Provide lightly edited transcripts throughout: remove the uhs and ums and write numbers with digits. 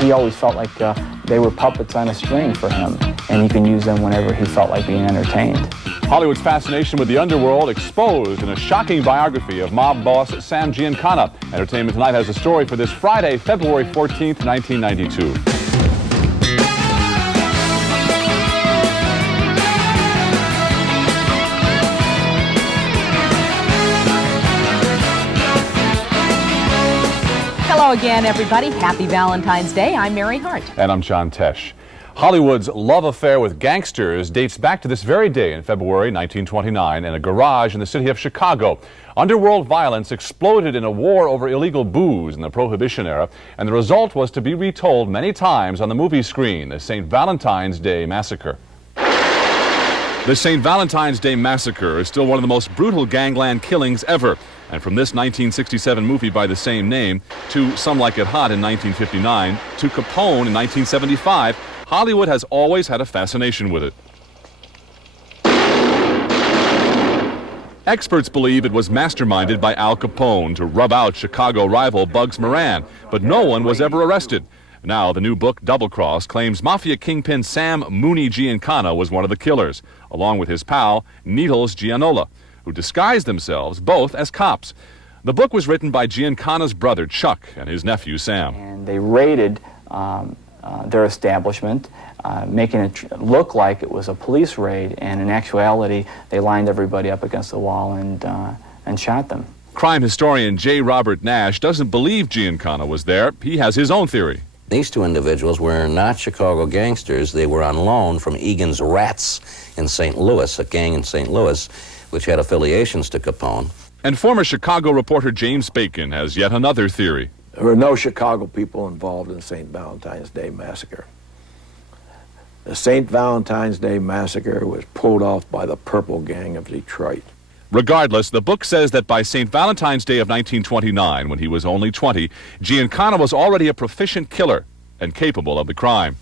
He always felt like they were puppets on a string for him, and he can use them whenever he felt like being entertained. Hollywood's fascination with the underworld exposed in a shocking biography of mob boss Sam Giancana. Entertainment Tonight has a story for this Friday, February 14th, 1992. Hello again, everybody. Happy Valentine's Day. I'm Mary Hart. And I'm John Tesh. Hollywood's love affair with gangsters dates back to this very day in February 1929 in a garage in the city of Chicago. Underworld violence exploded in a war over illegal booze in the Prohibition era, and the result was to be retold many times on the movie screen, the St. Valentine's Day Massacre. The St. Valentine's Day Massacre is still one of the most brutal gangland killings ever. And from this 1967 movie by the same name, to Some Like It Hot in 1959, to Capone in 1975, Hollywood has always had a fascination with it. Experts believe it was masterminded by Al Capone to rub out Chicago rival Bugs Moran, but no one was ever arrested. Now, the new book, Double Cross, claims Mafia kingpin Sam Mooney Giancana was one of the killers, along with his pal, Needles Gianola, who disguised themselves both as cops. The book was written by Giancana's brother, Chuck, and his nephew, Sam. And they raided their establishment, making it look like it was a police raid, and in actuality, they lined everybody up against the wall and shot them. Crime historian J. Robert Nash doesn't believe Giancana was there. He has his own theory. These two individuals were not Chicago gangsters. They were on loan from Egan's Rats in St. Louis, a gang in St. Louis, which had affiliations to Capone. And former Chicago reporter James Bacon has yet another theory. There were no Chicago people involved in the St. Valentine's Day Massacre. The St. Valentine's Day Massacre was pulled off by the Purple Gang of Detroit. Regardless, the book says that by St. Valentine's Day of 1929, when he was only 20, Giancana was already a proficient killer and capable of the crime.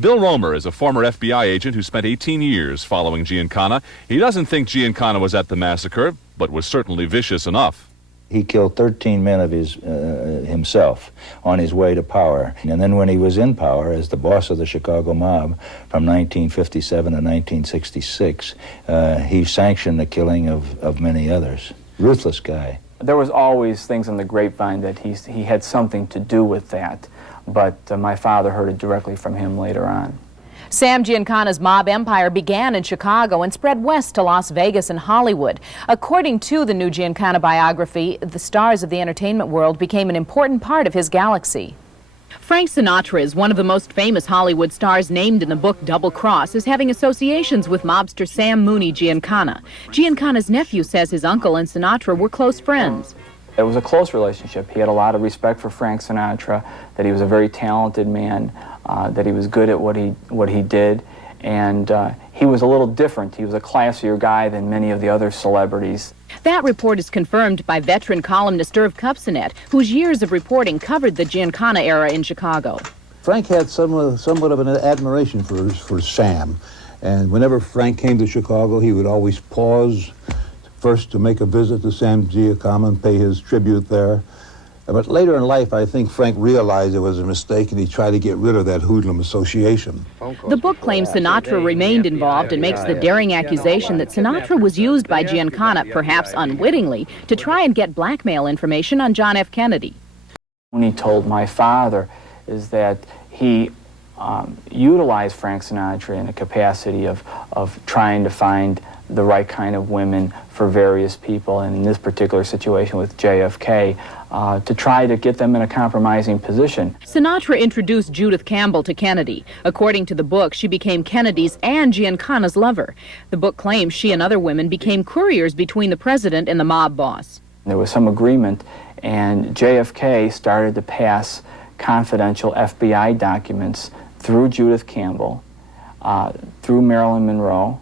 Bill Romer is a former FBI agent who spent 18 years following Giancana. He doesn't think Giancana was at the massacre, but was certainly vicious enough. He killed 13 men of his himself on his way to power. And then when he was in power as the boss of the Chicago mob from 1957 to 1966, he sanctioned the killing of many others. Ruthless guy. There was always things on the grapevine that he had something to do with that, but my father heard it directly from him later on. Sam Giancana's mob empire began in Chicago and spread west to Las Vegas and Hollywood. According to the new Giancana biography, the stars of the entertainment world became an important part of his galaxy. Frank Sinatra is one of the most famous Hollywood stars named in the book Double Cross as having associations with mobster Sam Mooney Giancana. Giancana's nephew says his uncle and Sinatra were close friends. It was a close relationship. He had a lot of respect for Frank Sinatra, that he was a very talented man, that he was good at what he did, and he was a little different. He was a classier guy than many of the other celebrities. That report is confirmed by veteran columnist Irv Kupcinet, whose years of reporting covered the Giancana era in Chicago. Frank had somewhat of an admiration for Sam, and whenever Frank came to Chicago, he would always pause first to make a visit to Sam Giancana and pay his tribute there. But later in life, I think Frank realized it was a mistake and he tried to get rid of that hoodlum association. The book claims Sinatra remained involved and makes the daring accusation that Sinatra was used by Giancana, perhaps unwittingly, to try and get blackmail information on John F. Kennedy. When he told my father is that he utilized Frank Sinatra in a capacity of trying to find the right kind of women for various people, and in this particular situation with JFK, to try to get them in a compromising position. Sinatra introduced Judith Campbell to Kennedy. According to the book, she became Kennedy's and Giancana's lover. The book claims she and other women became couriers between the president and the mob boss. There was some agreement, and JFK started to pass confidential FBI documents through Judith Campbell, through Marilyn Monroe,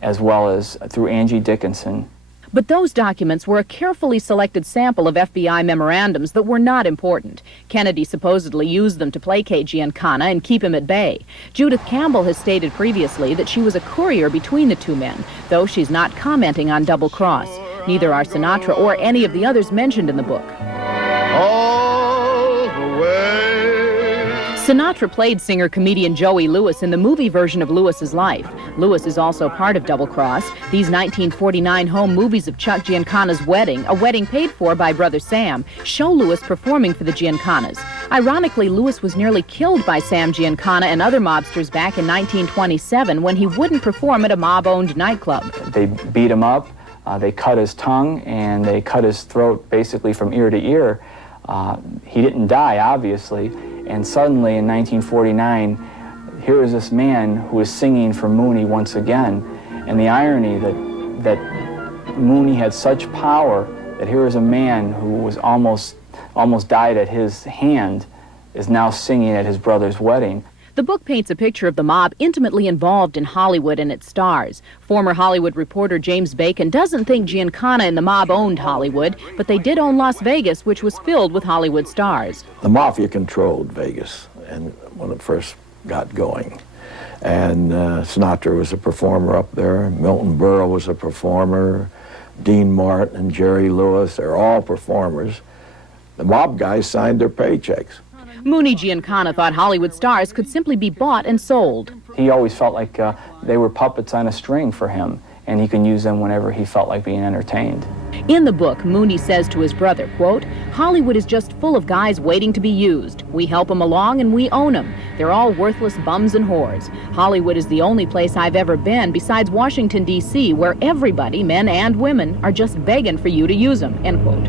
as well as through Angie Dickinson. But those documents were a carefully selected sample of FBI memorandums that were not important. Kennedy supposedly used them to placate Giancana and keep him at bay. Judith Campbell has stated previously that she was a courier between the two men, though she's not commenting on Double Cross. Neither are Sinatra or any of the others mentioned in the book. Sinatra played singer-comedian Joey Lewis in the movie version of Lewis's life. Lewis is also part of Double Cross, these 1949 home movies of Chuck Giancana's wedding, a wedding paid for by brother Sam, show Lewis performing for the Giancanas. Ironically, Lewis was nearly killed by Sam Giancana and other mobsters back in 1927 when he wouldn't perform at a mob-owned nightclub. They beat him up, they cut his tongue, and they cut his throat basically from ear to ear. He didn't die, obviously. And suddenly, in 1949, here is this man who is singing for Mooney once again. And the irony that Mooney had such power that here is a man who was almost died at his hand is now singing at his brother's wedding. The book paints a picture of the mob intimately involved in Hollywood and its stars. Former Hollywood reporter James Bacon doesn't think Giancana and the mob owned Hollywood, but they did own Las Vegas, which was filled with Hollywood stars. The mafia controlled Vegas and when it first got going. And Sinatra was a performer up there, Milton Berle was a performer, Dean Martin and Jerry Lewis, they're all performers. The mob guys signed their paychecks. Mooney Giancana thought Hollywood stars could simply be bought and sold. He always felt like they were puppets on a string for him, and he can use them whenever he felt like being entertained. In the book, Mooney says to his brother, quote, "Hollywood is just full of guys waiting to be used. We help them along and we own them. They're all worthless bums and whores. Hollywood is the only place I've ever been besides Washington, D.C., where everybody, men and women, are just begging for you to use them," end quote.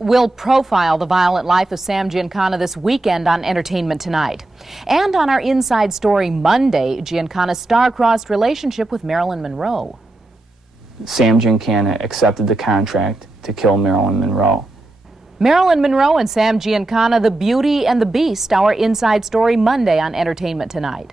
We'll profile the violent life of Sam Giancana this weekend on Entertainment Tonight. And on our Inside Story Monday, Giancana's star-crossed relationship with Marilyn Monroe. Sam Giancana accepted the contract to kill Marilyn Monroe. Marilyn Monroe and Sam Giancana, the beauty and the beast, our Inside Story Monday on Entertainment Tonight.